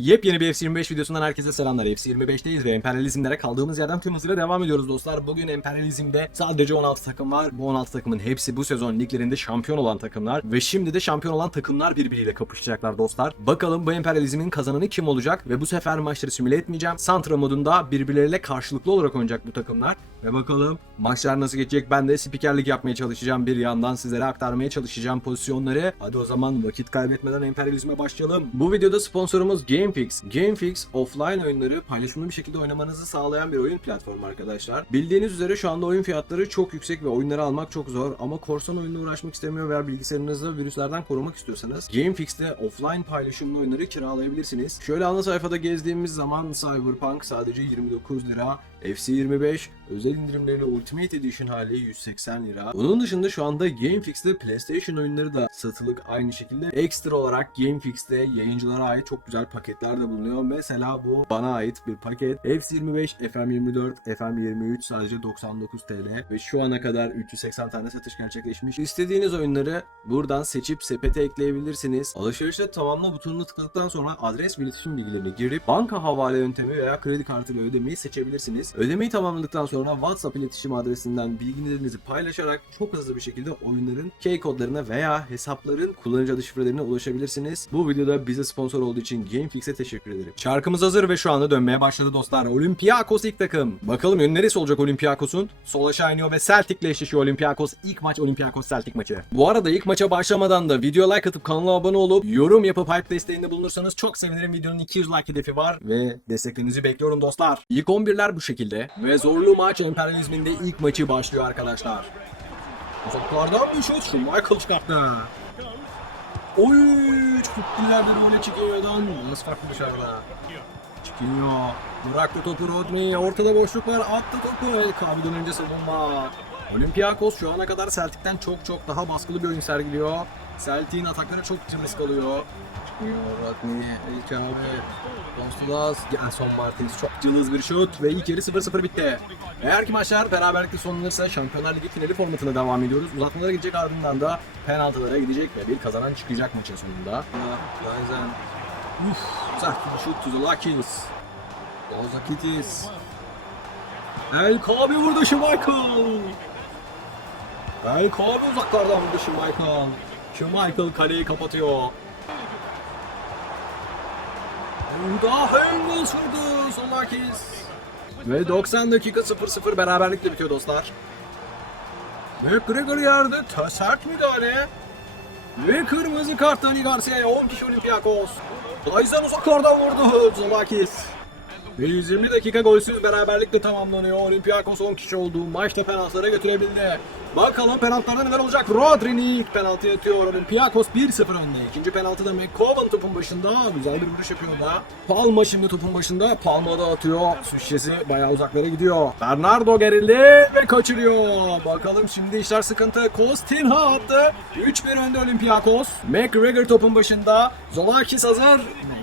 Yepyeni bir FC25 videosundan herkese selamlar. FC25'teyiz ve emperyalizmlere kaldığımız yerden tüm hızıyla devam ediyoruz dostlar. Bugün emperyalizmde sadece 16 takım var. Bu 16 takımın hepsi bu sezon liglerinde şampiyon olan takımlar. Ve şimdi de şampiyon olan takımlar birbiriyle kapışacaklar dostlar. Bakalım bu emperyalizmin kazananı kim olacak? Ve bu sefer maçları simüle etmeyeceğim. Santra modunda birbirleriyle karşılıklı olarak oynayacak bu takımlar. Ve bakalım maçlar nasıl geçecek? Ben de spikerlik yapmaya çalışacağım. Bir yandan sizlere aktarmaya çalışacağım pozisyonları. Hadi o zaman vakit kaybetmeden emperyalizme başlayalım. Bu videoda sponsorumuz GameFix. GameFix offline oyunları paylaşımlı bir şekilde oynamanızı sağlayan bir oyun platformu arkadaşlar. Bildiğiniz üzere şu anda oyun fiyatları çok yüksek ve oyunları almak çok zor ama korsan oyunla uğraşmak istemiyor veya bilgisayarınızı virüslerden korumak istiyorsanız GameFix'te offline paylaşımlı oyunları kiralayabilirsiniz. Şöyle ana sayfada gezdiğimiz zaman Cyberpunk sadece 29 lira, FC25 özel indirimlerle Ultimate Edition hali 180 lira. Bunun dışında şu anda GameFix'te PlayStation oyunları da satılık aynı şekilde. Ekstra olarak GameFix'te yayıncılara ait çok güzel paketler de bulunuyor. Mesela bu bana ait bir paket. FC25, FM24, FM23 sadece 99 TL ve şu ana kadar 380 tane satış gerçekleşmiş. İstediğiniz oyunları buradan seçip sepete ekleyebilirsiniz. Alışverişte tamamla butonuna tıkladıktan sonra adres ve iletişim bilgilerini girip banka havale yöntemi veya kredi kartıyla ödemeyi seçebilirsiniz. Ödemeyi tamamladıktan sonra WhatsApp iletişim adresinden bilgilerinizi paylaşarak çok hızlı bir şekilde oyunların key kodlarına veya hesapların kullanıcı adı şifrelerine ulaşabilirsiniz. Bu videoda bize sponsor olduğu için GameFix'e teşekkür ederim. Şarkımız hazır ve şu anda dönmeye başladı dostlar. Olympiakos ilk takım. Bakalım yönü neresi olacak Olympiakos'un? Sol aşağı iniyor ve Celtic'le eşleşiyor Olympiakos. İlk maç Olympiakos Celtic maçı. Bu arada ilk maça başlamadan da video like atıp kanala abone olup yorum yapıp hype desteğinde bulunursanız çok sevinirim. Videonun 200 like hedefi var ve desteklerinizi bekliyorum dostlar. İlk 11'ler bu şekilde ve zorlu maç emperyalizminde ilk maçı başlıyor arkadaşlar. Uzaklardan bir şut şu Michael çıkarttı. Oy çok ileride böyle Çikinyo'dan. Nasıl farklı dışarıda. Çikinyo. Bıraktı topu Rodney. Ortada boşluk var. Attı topu. Kavi'den önce savunma. Olympiakos şu ana kadar Celtic'ten çok çok daha baskılı bir oyun sergiliyor. Celtic'in atakları çok risk alıyor. Çıkıyor Rodney. İlk abi. Konsulas. Gelson Martins çok cılız bir şut. Ve ilk yarı 0-0 bitti. Eğer ki maçlar beraberlikle sonlanırsa Şampiyonlar Ligi finali formatına devam ediyoruz. Uzatmalara gidecek ardından da penaltılara gidecek ve bir kazanan çıkacak maçın sonunda. Bazen Uf, sert bir şut to the Lakins. Ozakitis. El Kabi vurdu Schmeichel. El Kabi uzaklardan vurdu Schmeichel. Schmeichel kaleyi kapatıyor. Burada Hengels vurdu Solakis. Ve 90 dakika 0-0 beraberlikle bitiyor dostlar. McGregor yerde sert müdahale. Ve kırmızı kart Ali Garcia'ya 10 kişi Olympiakos. Dayzen uzaklardan vurdu Zolakis. Ve 120 dakika golsüz beraberlikle tamamlanıyor. Olympiakos 10 kişi olduğu maçta penaltılara götürebildi. Bakalım penaltılarda neler olacak. Rodri'ni ilk penaltı atıyor. Olympiakos 1-0 önde. İkinci penaltıda McCowan topun başında. Güzel bir vuruş yapıyor da. Palma şimdi topun başında. Palma da atıyor. Su şişesi bayağı uzaklara gidiyor. Bernardo gerildi ve kaçırıyor. Bakalım şimdi işler sıkıntı. Kostinha attı. 3-1 önde Olympiakos. McGregor topun başında. Zolakis hazır.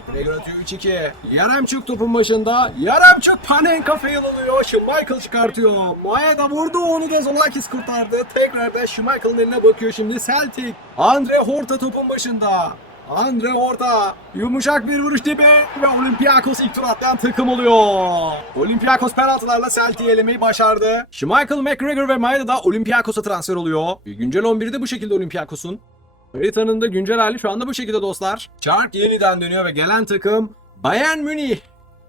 McGregor atıyor 3-2. Yaremçuk topun başında. Yaremçuk Panenka fail alıyor. Schmeichel çıkartıyor. Maya da vurdu onu da Zolakis kurtardı. Tekrar da Schmeichel'ın eline bakıyor şimdi Celtic. Andre Horta topun başında. Andre Horta yumuşak bir vuruş dibi ve Olympiakos ilk tur atlayan takım oluyor. Olympiakos penaltılarla Celtic'i elemeyi başardı. Schmeichel, McGregor ve Maeda da Olympiakos'a transfer oluyor. Güncel 11'de bu şekilde Olympiakos'un. Haritanın da güncel hali şu anda bu şekilde dostlar. Çark yeniden dönüyor ve gelen takım Bayern Münih.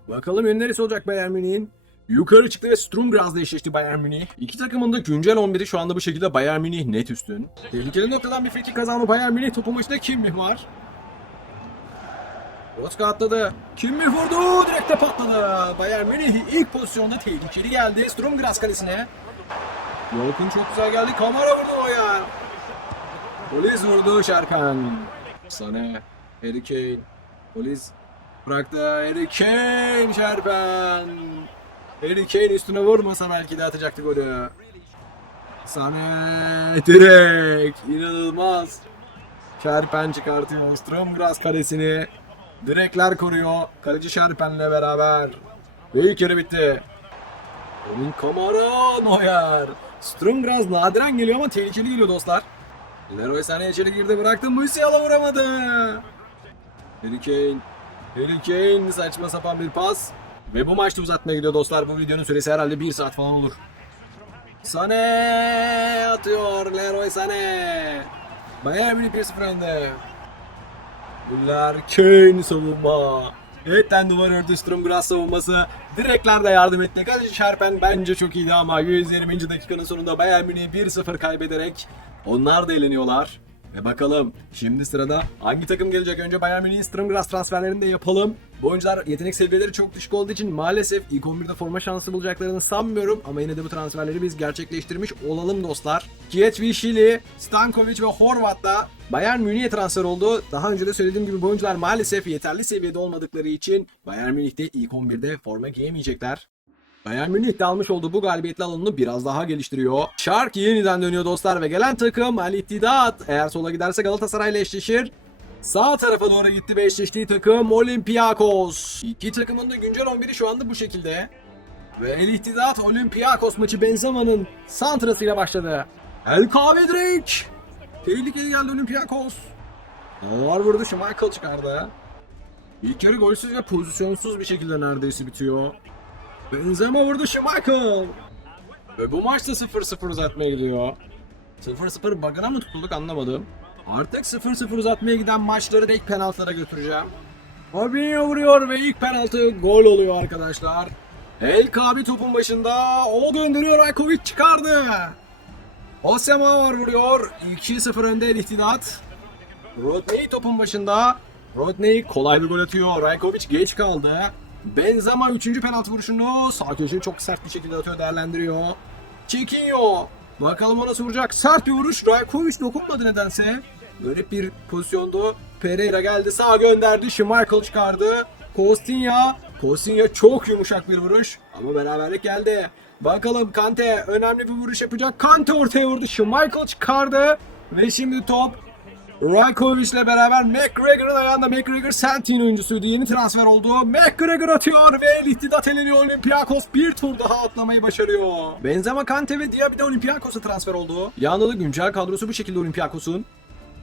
Bakalım yönü neresi olacak Bayern Münih'in? Yukarı çıktı ve Strumgraz'la eşleşti Bayern Münih. İki takımın da güncel 11'i şu anda bu şekilde Bayern Münih net üstün. Tehlikeli noktadan bir frikik kazandı Bayern Münih topu başında Kimmich var. Roska atladı. Kimmich vurdu. Direkte patladı. Bayern Münih ilk pozisyonda tehlikeli geldi. Strumgraz kalesine. Yolkun çok güzel geldi. Kamara vurdu o ya. Polis vurdu Şerkan. Sane. Harry Kane. Polis bıraktı. Harry Kane Şerpen. Harry Kane üstüne vurmasa belki de atacaktı golü. Sane direkt. inanılmaz. Şerpen çıkartıyor. Stromgras kalesini. Direkler koruyor. Kaleci Şerpen'le beraber. Ve ilk yarı bitti. Oyun Kamara Neuer. Strumgras nadiren geliyor ama tehlikeli geliyor dostlar. Leroy Sané içeri girdi bıraktı Musiala vuramadı. Harry Kane. Harry Kane saçma sapan bir pas. Ve bu maçta uzatmaya gidiyor dostlar. Bu videonun süresi herhalde 1 saat falan olur. Sané atıyor Leroy Sané. Bayern Münih 1-0 önde. Bunlar Kane savunma. Etten duvar ördü Strumgrass savunması. Direkler de yardım etti. Kaleci Şerpen bence çok iyiydi ama 120. dakikanın sonunda Bayern Münih 1-0 kaybederek onlar da eğleniyorlar. Ve bakalım şimdi sırada hangi takım gelecek? Önce Bayern Münih'in Strumgrass transferlerini de yapalım. Bu oyuncular yetenek seviyeleri çok düşük olduğu için maalesef ilk 11'de forma şansı bulacaklarını sanmıyorum. Ama yine de bu transferleri biz gerçekleştirmiş olalım dostlar. Kietvişili, Stankovic ve Horvat da Bayern Münih'e transfer oldu. Daha önce de söylediğim gibi bu oyuncular maalesef yeterli seviyede olmadıkları için Bayern Münih'te ilk 11'de forma giyemeyecekler. Bayern Münih de almış olduğu bu galibiyetli alanını biraz daha geliştiriyor. Şark yeniden dönüyor dostlar ve gelen takım Al İttidat. Eğer sola giderse Galatasaray ile eşleşir. Sağ tarafa doğru gitti ve eşleştiği takım Olympiakos. İki takımın da güncel 11'i şu anda bu şekilde. Ve El İttidat Olympiakos maçı Benzema'nın santrasıyla başladı. El Kabedrik. Tehlikeli geldi Olympiakos. Ağır vurdu şu Michael çıkardı. İlk yarı golsüz ve pozisyonsuz bir şekilde neredeyse bitiyor. Benzema vurdu Michael. Ve bu maçta 0-0 uzatmaya gidiyor. 0-0 bug'ına mı tutulduk anlamadım. Artık 0-0 uzatmaya giden maçları ilk penaltılara götüreceğim. Fabinho vuruyor ve ilk penaltı gol oluyor arkadaşlar. El Kabi topun başında. O gönderiyor Rajkovic çıkardı. Osema var vuruyor. 2-0 önde El İhtidat. Rodney topun başında. Rodney kolay bir gol atıyor. Rajkovic geç kaldı. Benzema 3. penaltı vuruşunu sağ köşeye çok sert bir şekilde atıyor, değerlendiriyor. Çekinyo. Bakalım o nasıl vuracak. Sert bir vuruş. Rajkovic dokunmadı nedense. Garip bir pozisyondu. Pereira geldi sağ gönderdi. Schmeichel çıkardı. Kostinha. Kostinha çok yumuşak bir vuruş. Ama beraberlik geldi. Bakalım Kante önemli bir vuruş yapacak. Kante ortaya vurdu. Schmeichel çıkardı. Ve şimdi top Rajkovic ile beraber McGregor'ın ayağında McGregor Sentin oyuncusuydu. Yeni transfer oldu. McGregor atıyor ve ihtidat eleniyor Olympiakos. Bir tur daha atlamayı başarıyor. Benzema, Kante ve Diaby de Olympiakos'a transfer oldu. Yanında da güncel kadrosu bu şekilde Olympiakos'un.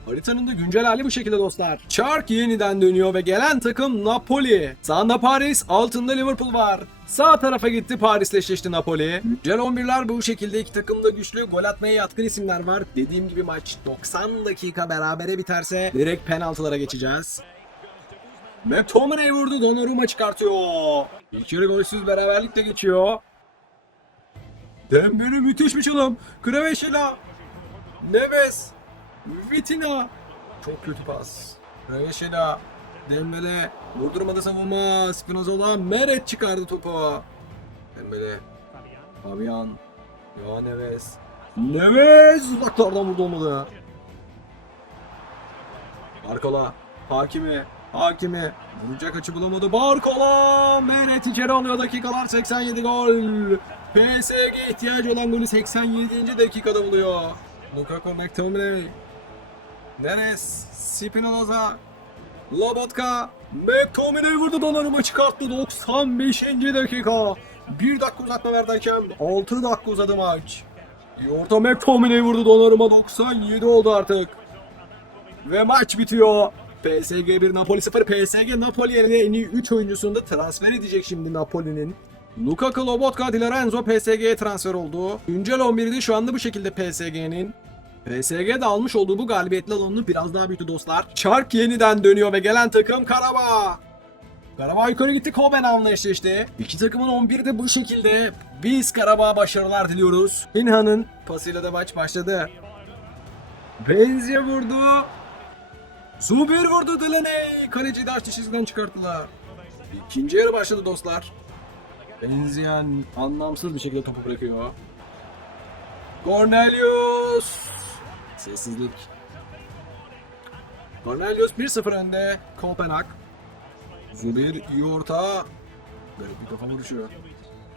Haritanın da güncel hali bu şekilde dostlar. Çark yeniden dönüyor ve gelen takım Napoli. Sağında Paris, altında Liverpool var. Sağ tarafa gitti Paris'le eşleşti Napoli. Güncel 11'ler bu şekilde iki takım güçlü. Gol atmaya yatkın isimler var. Dediğim gibi maç 90 dakika berabere biterse direkt penaltılara geçeceğiz. McTominay vurdu. Donnarumma çıkartıyor. İlk yarı golsüz beraberlikle geçiyor. Dembele müthiş bir çalım. Kreveşila. Neves. Vitina. Çok kötü pas. Kreveşila. Dembele. Vurdurmadı savunma. Spinazzola. Meret çıkardı topu. Dembele. Fabian. Ya Neves. Neves. Uzaklardan vurdu olmadı. Barkola. Hakimi. Hakimi. Vuracak açı bulamadı. Barkola. Meret içeri alıyor. Dakikalar 87 gol. PSG ihtiyacı olan golü 87. dakikada buluyor. Lukaku McTominay. Neres. Spinazzola. Lobotka. McTominay vurdu Donnarumma çıkarttı 95. dakika. 1 dakika uzatma verdi hakem. 6 dakika uzadı maç. Bir orta McTominay vurdu Donnarumma 97 oldu artık. Ve maç bitiyor. PSG 1 Napoli 0. PSG Napoli yerine en iyi 3 oyuncusunu da transfer edecek şimdi Napoli'nin. Lukaku, Lobotka, Di Lorenzo PSG'ye transfer oldu. Güncel 11'de şu anda bu şekilde PSG'nin. PSG de almış olduğu bu galibiyetli alanını biraz daha büyüttü dostlar. Çark yeniden dönüyor ve gelen takım Karabağ. Karabağ yukarı gitti Kopenhag'la eşleşti. İki takımın 11'i de bu şekilde. Biz Karabağ'a başarılar diliyoruz. Hinha'nın pasıyla da maç başladı. Benziye vurdu. Zubir vurdu Delaney. Kaleci de açtı çizgiden çıkarttılar. İkinci yarı başladı dostlar. Benziyen anlamsız bir şekilde topu bırakıyor. Cornelius. Sessizlik. Cornelius 1-0 önde. Kopenhag. Zubir iyi. Garip bir kafa vuruşu.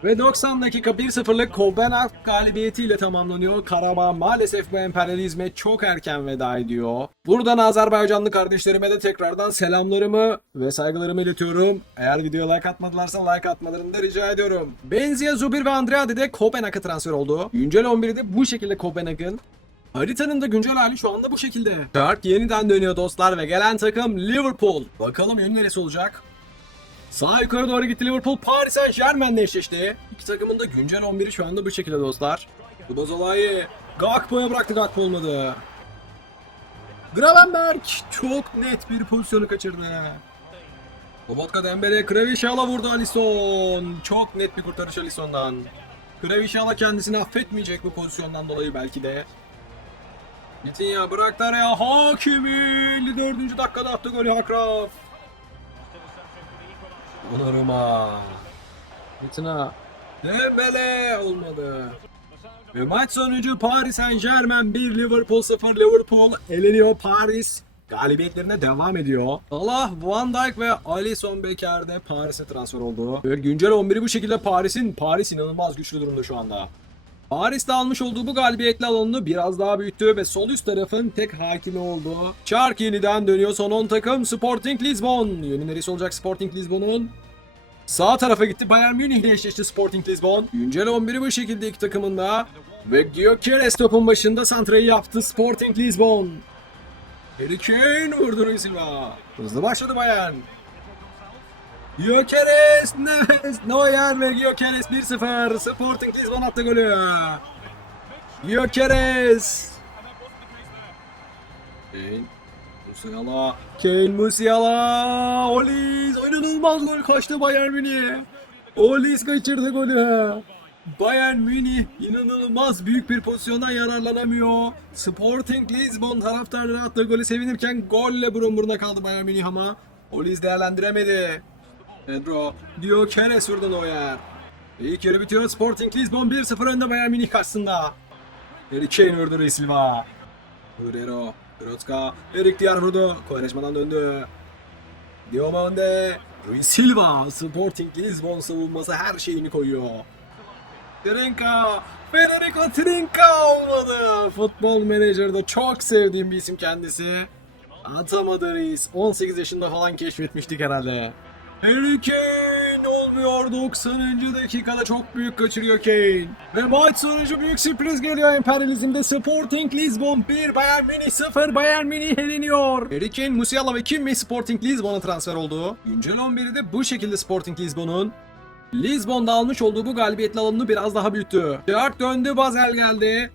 Ve 90 dakika 1-0'lık Kopenhag galibiyetiyle tamamlanıyor. Karabağ maalesef bu emperyalizme çok erken veda ediyor. Buradan Azerbaycanlı kardeşlerime de tekrardan selamlarımı ve saygılarımı iletiyorum. Eğer videoya like atmadılarsa like atmalarını da rica ediyorum. Benzia, Zubir ve Andreadi de Kopenhag'a transfer oldu. Güncel 11'i de bu şekilde Kopenhag'ın. Haritanın da güncel hali şu anda bu şekilde. Dark yeniden dönüyor dostlar ve gelen takım Liverpool. Bakalım yönü neresi olacak? Sağ yukarı doğru gitti Liverpool. Paris Saint Germain'le eşleşti. İki takımın da güncel 11'i şu anda bu şekilde dostlar. Dubozolai Gakpo'ya bıraktı Gakpo olmadı. Gravenberg çok net bir pozisyonu kaçırdı. Lobotka Dembele Krevişal'a vurdu Alisson. Çok net bir kurtarış Alisson'dan. Krevişal'a kendisini affetmeyecek bu pozisyondan dolayı belki de. Vitinha bıraktı araya Hakimi 54. dakikada attı golü Hakraf. Donnarumma. Vitinha. Dembele olmadı. Ve maç sonucu Paris Saint Germain 1 Liverpool 0 Liverpool eleniyor Paris galibiyetlerine devam ediyor. Allah Van Dijk ve Alisson Becker de Paris'e transfer oldu. Ve güncel 11'i bu şekilde Paris'in Paris inanılmaz güçlü durumda şu anda. Paris'te almış olduğu bu galibiyetli alanını biraz daha büyüttü ve sol üst tarafın tek hakimi oldu. Çark yeniden dönüyor son 10 takım Sporting Lisbon. Yönü neresi olacak Sporting Lisbon'un? Sağ tarafa gitti Bayern Münih ile eşleşti Sporting Lisbon. Güncel 11'i bu şekilde iki takımında. Ve Gyökeres topun başında santrayı yaptı Sporting Lisbon. Harry Kane vurdu Silva. Hızlı başladı Bayern. Gyökeres, Neves, Neuer ve Gyökeres 1-0. Sporting Lisbon attı golü. Gyökeres. Kane. Musiala. Kane Musiala. Olis. inanılmaz gol kaçtı Bayern Münih. Olis kaçırdı golü. Bayern Münih inanılmaz büyük bir pozisyondan yararlanamıyor. Sporting Lisbon taraftarları attığı golü sevinirken golle burun buruna kaldı Bayern Münih ama Olis değerlendiremedi. Pedro Gyökeres vurdu Neuer. İlk yarı bitiyor Sporting Lisbon 1-0 önde Bayern Münih karşısında. Harry Kane vurdu Luis Silva. Guerrero, Grotzka, Erik Diyar vurdu. Kovarejma'dan döndü. Diomande, Luis Silva, Sporting Lisbon savunması her şeyini koyuyor. Trinka, Federico Trinka olmadı. Futbol menajerde çok sevdiğim bir isim kendisi. Atamadı reis. 18 yaşında falan keşfetmiştik herhalde. Harry Kane olmuyor 90. dakikada çok büyük kaçırıyor Kane. Ve maç sonucu büyük sürpriz geliyor Emperyalizm'de Sporting Lisbon 1 Bayern Münih 0 Bayern Münih eleniyor. Harry Kane, Musiala ve Kim mi Sporting Lisbon'a transfer oldu. Güncel 11'i de bu şekilde Sporting Lisbon'un. Lisbon'da almış olduğu bu galibiyetli alanını biraz daha büyüttü. Dört döndü Basel geldi.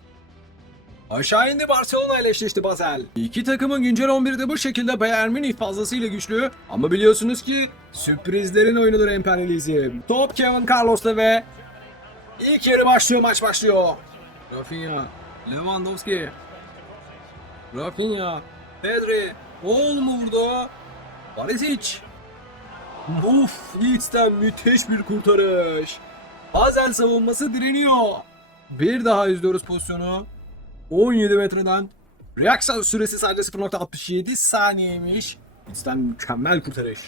Aşağı indi Barcelona ile eşleşti Basel. İki takımın güncel 11'de bu şekilde Bayern Münih fazlasıyla güçlü. Ama biliyorsunuz ki sürprizlerin oyunudur emperyalizm. Top Kevin Carlos'ta ve ilk yarı başlıyor maç başlıyor. Rafinha, Lewandowski, Rafinha, Pedri, Ol mu vurdu? Barisic. Uf, Leeds'ten müthiş bir kurtarış. Basel savunması direniyor. Bir daha izliyoruz pozisyonu. 17 metreden. Reaksiyon süresi sadece 0.67 saniyeymiş. Leeds'ten mükemmel kurtarış.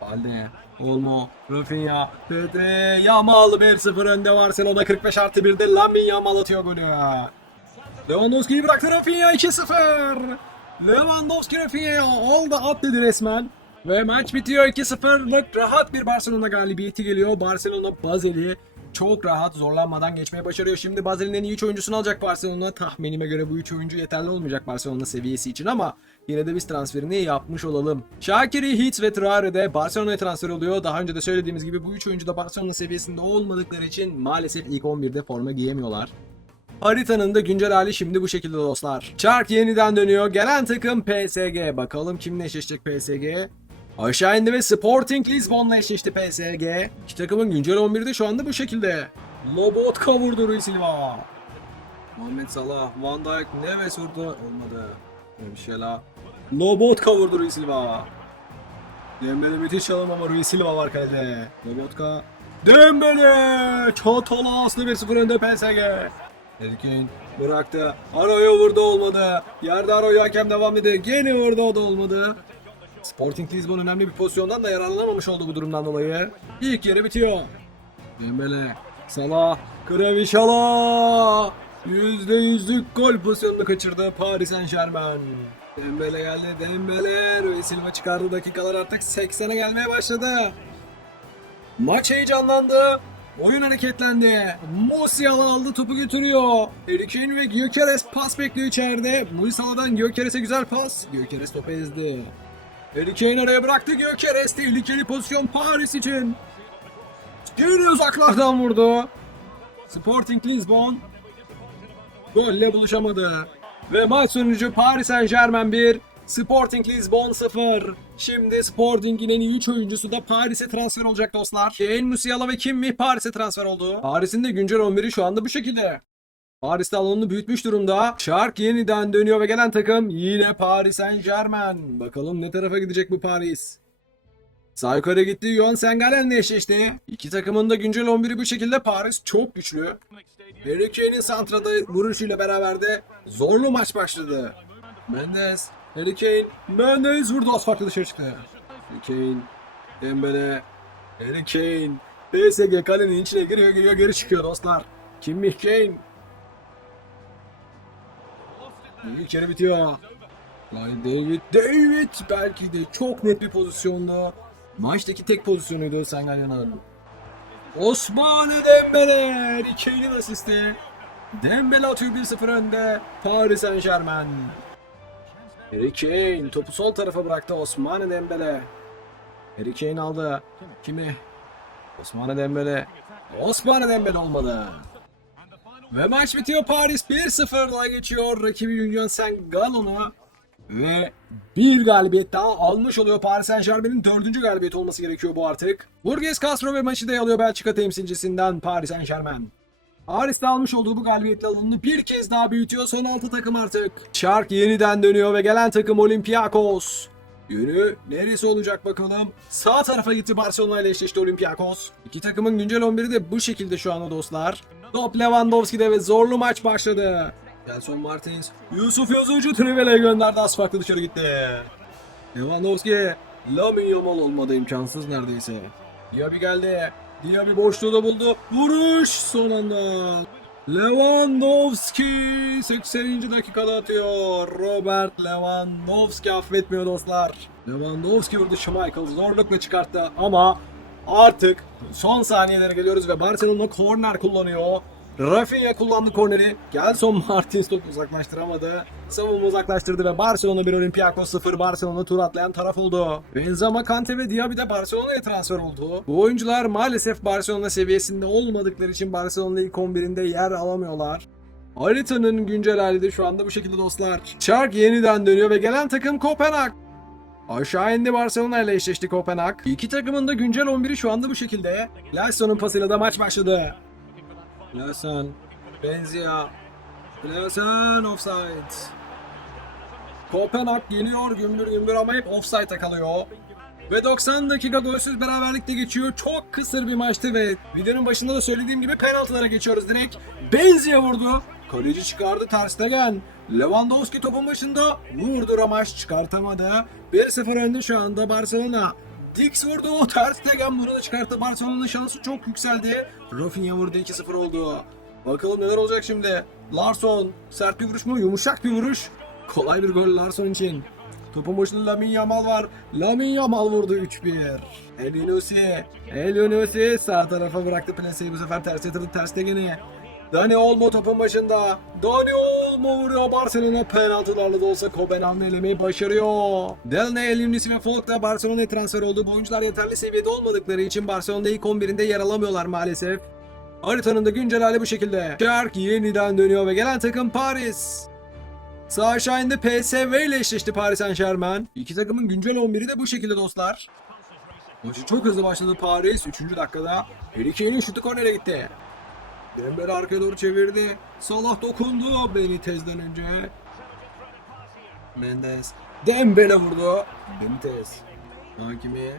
Balde, Olmo, Rafinha, Pedri, Yamal 1-0 önde Barcelona 45 artı 1'de Lamin Yamal atıyor golü. Lewandowski'yi bıraktı Rafinha 2-0. Lewandowski Rafinha'ya aldı at resmen. Ve maç bitiyor 2-0'lık rahat bir Barcelona galibiyeti geliyor. Barcelona Basel'i çok rahat zorlanmadan geçmeye başarıyor. Şimdi Basel'in en iyi 3 oyuncusunu alacak Barcelona. Tahminime göre bu 3 oyuncu yeterli olmayacak Barcelona seviyesi için ama yine de biz transferini yapmış olalım. Shaqiri, Hitz ve Traore de Barcelona'ya transfer oluyor. Daha önce de söylediğimiz gibi bu 3 oyuncu da Barcelona seviyesinde olmadıkları için maalesef ilk 11'de forma giyemiyorlar. Haritanın da güncel hali şimdi bu şekilde dostlar. Çark yeniden dönüyor. Gelen takım PSG. Bakalım kimle eşleşecek PSG? Aşağı indi ve Sporting Lisbon'la eşleşti PSG. İki takımın güncel 11'i de şu anda bu şekilde. Lobotka vurdu Luis Silva. Muhammed Salah, Van Dijk, Neves vurdu. Olmadı. Müşela. Lobotka vurdu Luis Silva. Dembele müthiş çalım ama Luis Silva var kalede. Lobotka. Dembele! Çatala aslı 1-0 önde PSG. Kane bıraktı. Aro'ya vurdu olmadı. Yerde Aro'yu hakem devam dedi. Gene vurdu o da olmadı. Sporting Lisbon önemli bir pozisyondan da yararlanamamış oldu bu durumdan dolayı. İlk yarı bitiyor. Dembele, Salah, Krevişala. Yüzde yüzlük gol pozisyonunu kaçırdı Paris Saint Germain. Dembele geldi, Dembele. Rui Silva çıkardı dakikalar artık 80'e gelmeye başladı. Maç heyecanlandı. Oyun hareketlendi. Musiala aldı topu götürüyor. Kane ve Gyökeres pas bekliyor içeride. Musiala'dan Gyökeres'e güzel pas. Gyökeres topu ezdi. Harry Kane araya bıraktı Gyökeres tehlikeli pozisyon Paris için. Yine uzaklardan vurdu. Sporting Lisbon golle buluşamadı. Ve maç sonucu Paris Saint Germain 1, Sporting Lisbon 0. Şimdi Sporting'in en iyi 3 oyuncusu da Paris'e transfer olacak dostlar. Kane, Musiala ve Kim mi Paris'e transfer oldu. Paris'in de güncel 11'i şu anda bu şekilde. Paris'te alanını büyütmüş durumda. Shark yeniden dönüyor ve gelen takım yine Paris Saint Germain. Bakalım ne tarafa gidecek bu Paris. Sağ yukarı gitti. Yuan Sengalen'le eşleşti. İki takımın da güncel 11'i bu şekilde. Paris çok güçlü. Harry Kane'in santrada vuruşuyla beraber de zorlu maç başladı. Mendes, Harry Mendes vurdu az farklı dışarı çıktı. Harry Kane, Dembele, Harry PSG kalenin içine giriyor giriyor geri çıkıyor dostlar. Kim Kane. İlk yarı bitiyor. Vay David, David belki de çok net bir pozisyonda. Maçtaki tek pozisyonuydu Sengalya'nın. Osman Dembele, Kane'in asisti. Dembele atıyor 1-0 önde. Paris Saint Germain. Harry Kane topu sol tarafa bıraktı Osman Dembele. Harry Kane aldı. Kimi? Osman Dembele. Osman Dembele olmadı. Ve maç bitiyor. Paris 1-0'la geçiyor. Rakibi Union Saint Gallen'u. Ve bir galibiyet daha almış oluyor. Paris Saint Germain'in dördüncü galibiyeti olması gerekiyor bu artık. Burgess Castro ve maçı da alıyor Belçika temsilcisinden Paris Saint Germain. Paris'te almış olduğu bu galibiyetle alanını bir kez daha büyütüyor. Son 6 takım artık. Shark yeniden dönüyor ve gelen takım Olympiakos. Yönü neresi olacak bakalım. Sağ tarafa gitti Barcelona ile eşleşti Olympiakos. İki takımın güncel 11'i de bu şekilde şu anda dostlar. Top Lewandowski'de ve zorlu maç başladı. Gelson Martins, Yusuf Yazıcı Trivel'e gönderdi az farklı dışarı gitti. Lewandowski, Lamine Yamal olmadı imkansız neredeyse. Diaby geldi. Diaby boşluğu da buldu. Vuruş son anda. Lewandowski 80. dakikada atıyor. Robert Lewandowski affetmiyor dostlar. Lewandowski vurdu Schmeichel zorlukla çıkarttı ama artık son saniyelere geliyoruz ve Barcelona korner kullanıyor. Rafinha kullandı korneri. Gelson Martins topu uzaklaştıramadı. Savunma uzaklaştırdı ve Barcelona 1 Olympiakos 0 Barcelona tur atlayan taraf oldu. Benzema, Kante ve Diaby de Barcelona'ya transfer oldu. Bu oyuncular maalesef Barcelona seviyesinde olmadıkları için Barcelona ilk 11'inde yer alamıyorlar. Haritanın güncel hali de şu anda bu şekilde dostlar. Shark yeniden dönüyor ve gelen takım Kopenhag. Aşağı indi Barcelona ile eşleşti Kopenhag. İki takımın da güncel 11'i şu anda bu şekilde. Lasso'nun pasıyla da maç başladı. Lasan, Benzia, Lasan offside. Kopenhag yeniyor gümbür gümbür ama hep offside'a kalıyor. Ve 90 dakika golsüz beraberlikte geçiyor. Çok kısır bir maçtı ve videonun başında da söylediğim gibi penaltılara geçiyoruz direkt. Benzia vurdu. Kaleci çıkardı Ter Stegen. Lewandowski topun başında vurdu Ramaş çıkartamadı. 1-0 önde şu anda Barcelona. Dix vurdu. Ter Stegen bunu da çıkarttı. Barcelona'nın şansı çok yükseldi. Rafinha vurdu 2-0 oldu. Bakalım neler olacak şimdi. Larson sert bir vuruş mu? Yumuşak bir vuruş. Kolay bir gol Larson için. Topun başında Lamine Yamal var. Lamine Yamal vurdu 3-1. El Yunusi. Sağ tarafa bıraktı plaseyi bu sefer ters yatırdı ters tegeni. Dani Olmo topun başında. Dani Olmo vuruyor Barcelona penaltılarla da olsa Kopenhag'ı elemeyi başarıyor. Delne, El Yunusi ve Folk da Barcelona'ya transfer oldu. Bu oyuncular yeterli seviyede olmadıkları için Barcelona'da ilk 11'inde yer alamıyorlar maalesef. Haritanın da güncel hali bu şekilde. Shark yeniden dönüyor ve gelen takım Paris. Sağ aşağı indi PSV ile eşleşti Paris Saint Germain. İki takımın güncel 11'i de bu şekilde dostlar. Maçı çok hızlı başladı Paris. 3. dakikada Harry Kane'in şutu kornere gitti. Dembele arkaya doğru çevirdi. Salah dokundu Benitez'den önce. Mendes. Dembele vurdu. Benitez. Hakimi.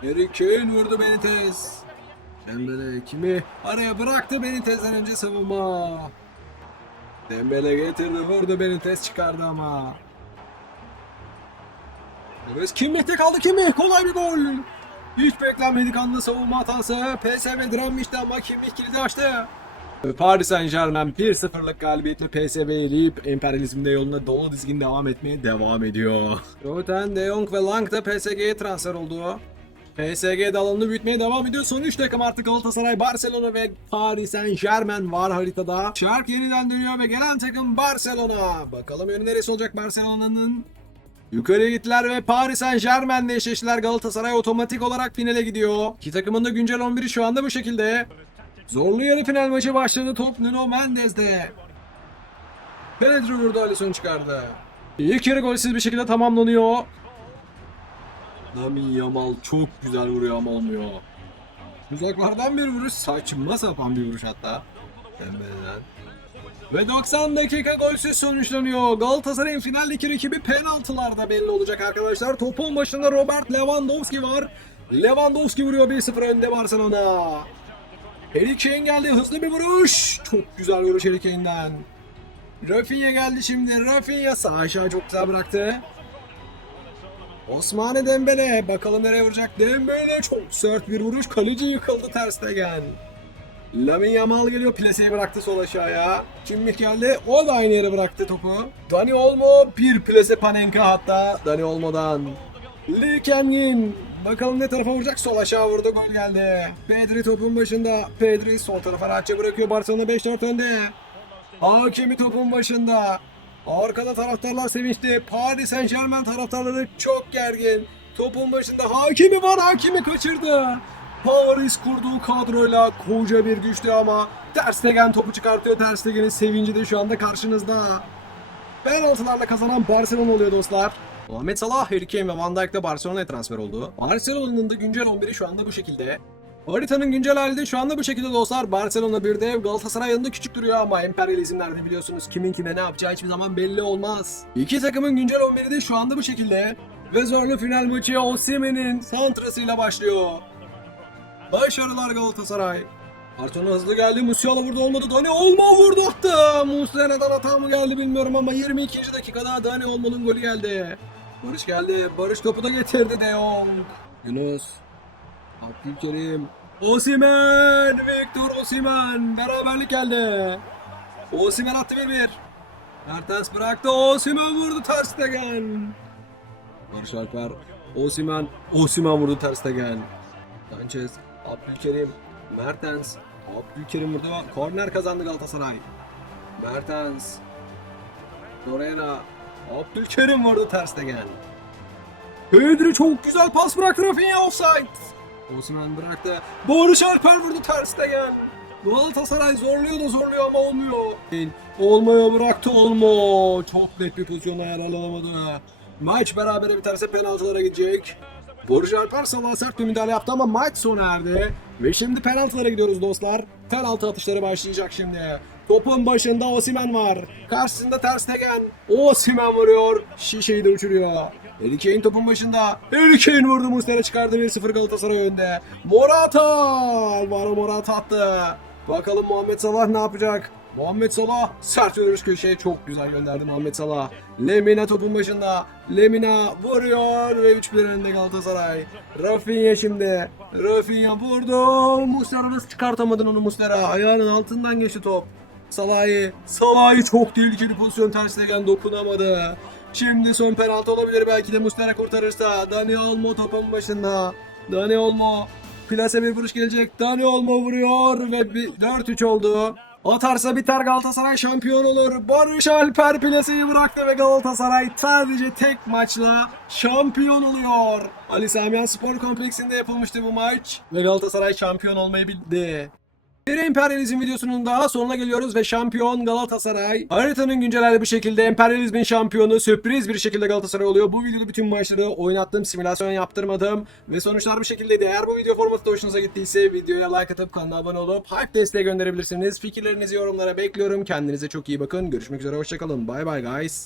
Harry Kane vurdu Benitez. Dembele kimi araya bıraktı Benitez'den önce savunma. Dembele getirdi vurdu Benitez çıkardı ama. Evet Kimmih'te kaldı Kimmih kolay bir gol. Hiç beklenmedik anda savunma hatası. PSV direnmişti ama Kimmih kilidi açtı. Paris Saint Germain 1-0'lık galibiyetle PSV'yi eleyip emperyalizmde yoluna dolu dizgin devam etmeye devam ediyor. Roten, De Jong ve Lang da PSG'ye transfer oldu. PSG de alanını büyütmeye devam ediyor. Son 3 takım artık Galatasaray, Barcelona ve Paris Saint Germain var haritada. Shark yeniden dönüyor ve gelen takım Barcelona. Bakalım yönü neresi olacak Barcelona'nın? Yukarıya gittiler ve Paris Saint Germain'le eşleştiler. Galatasaray otomatik olarak finale gidiyor. İki takımın da güncel 11'i şu anda bu şekilde. Zorlu yarı final maçı başladı. Top Nuno Mendes'de. Pedro vurdu Alisson çıkardı. İlk yarı golsüz bir şekilde tamamlanıyor. Lamin Yamal çok güzel vuruyor ama olmuyor. Uzaklardan bir vuruş saçma sapan bir vuruş hatta. Dembele'den. Ve 90 dakika golsüz sonuçlanıyor. Galatasaray'ın finaldeki rakibi penaltılarda belli olacak arkadaşlar. Topun başında Robert Lewandowski var. Lewandowski vuruyor 1-0 önde Barcelona. Harry Kane geldi hızlı bir vuruş. Çok güzel vuruş Harry Kane'den. Rafinha geldi şimdi. Rafinha sağ aşağı çok güzel bıraktı. Osmane Dembele. Bakalım nereye vuracak. Dembele çok sert bir vuruş. Kaleci yıkıldı ters tegen. Lamin Yamal geliyor. Plaseyi bıraktı sol aşağıya. Kimmich geldi. O da aynı yere bıraktı topu. Dani Olmo. Bir plase Panenka hatta. Dani Olmo'dan. Lee Kemlin. Bakalım ne tarafa vuracak. Sol aşağı vurdu. Gol geldi. Pedri topun başında. Pedri sol tarafa rahatça bırakıyor. Barcelona 5-4 önde. Hakimi topun başında. Arkada taraftarlar sevinçli. Paris Saint Germain taraftarları çok gergin. Topun başında hakimi var. Hakimi kaçırdı. Paris kurduğu kadroyla koca bir güçlü ama Ter topu çıkartıyor. Ter Stegen'in sevinci de şu anda karşınızda. Penaltılarla kazanan Barcelona oluyor dostlar. Muhammed Salah, Harry Kane ve Van Dijk de Barcelona'ya transfer oldu. Barcelona'nın da güncel 11'i şu anda bu şekilde. Haritanın güncel hali de şu anda bu şekilde dostlar. Barcelona bir dev, Galatasaray yanında küçük duruyor ama emperyalizmlerde biliyorsunuz kimin kime ne yapacağı hiçbir zaman belli olmaz. İki takımın güncel 11'i de şu anda bu şekilde. Ve zorlu final maçı Osimhen'in santrasıyla başlıyor. Başarılar Galatasaray. Barcelona hızlı geldi. Musiala vurdu olmadı. Dani Olmo vurdu attı. Muslera'dan hata mı geldi bilmiyorum ama 22. dakikada Dani Olmo'nun golü geldi. Barış geldi. Barış topu da getirdi De Jong. Yunus. Abdülkerim. Osimhen. Victor Osimhen. Beraberlik geldi. Osimhen attı 1-1. Mertens bıraktı. Osimhen vurdu Ter Stegen. Barış Alper. Osimhen. Osimhen vurdu Ter Stegen. Sanchez, Abdülkerim, Mertens, Abdülkerim vurdu. Korner kazandı Galatasaray. Mertens, Torreira, Abdülkerim vurdu Ter Stegen. Pedri çok güzel pas bıraktı Rafinha offside. Osman bıraktı. Barış Alper vurdu Ter Stegen. Galatasaray zorluyor da zorluyor ama olmuyor. Olmaya bıraktı Olmo. Çok net bir pozisyonla yararlanamadı. Maç berabere biterse penaltılara gidecek. Barış Alper sabah sert bir müdahale yaptı ama maç sona erdi. Ve şimdi penaltılara gidiyoruz dostlar. Penaltı atışları başlayacak şimdi. Topun başında Osimen var. Karşısında Ter Stegen. Osimen vuruyor. Şişeyi de uçuruyor. Harry Kane topun başında. Harry Kane vurdu. Muslera çıkardı 1-0 Galatasaray önde. Morata. Alvaro Morata attı. Bakalım Muhammed Salah ne yapacak? Muhammed Salah sert vuruş köşeye çok güzel gönderdi Muhammed Salah. Lemina topun başında. Lemina vuruyor ve 3-1 önde Galatasaray. Rafinha şimdi. Rafinha vurdu. Muslera nasıl çıkartamadın onu Muslera? Ayağının altından geçti top. Salah'ı. Salah'ı çok tehlikeli pozisyon terslegen dokunamadı. Şimdi son penaltı olabilir belki de Muslera kurtarırsa. Dani Olmo topun başında. Dani Olmo. Plase bir vuruş gelecek. Dani Olmo vuruyor ve bir 4-3 oldu. Atarsa biter Galatasaray şampiyon olur. Barış Alper plaseyi bıraktı ve Galatasaray sadece tek maçla şampiyon oluyor. Ali Samiyan Spor Kompleksinde yapılmıştı bu maç ve Galatasaray şampiyon olmayı bildi. Bir emperyalizm videosunun daha sonuna geliyoruz ve şampiyon Galatasaray. Haritanın güncel hali bu şekilde emperyalizmin şampiyonu sürpriz bir şekilde Galatasaray oluyor. Bu videoda bütün maçları oynattım, simülasyon yaptırmadım ve sonuçlar bu şekildeydi. Eğer bu video formatı da hoşunuza gittiyse videoya like atıp kanala abone olup hype desteği gönderebilirsiniz. Fikirlerinizi yorumlara bekliyorum. Kendinize çok iyi bakın. Görüşmek üzere, hoşçakalın. Bye bye guys.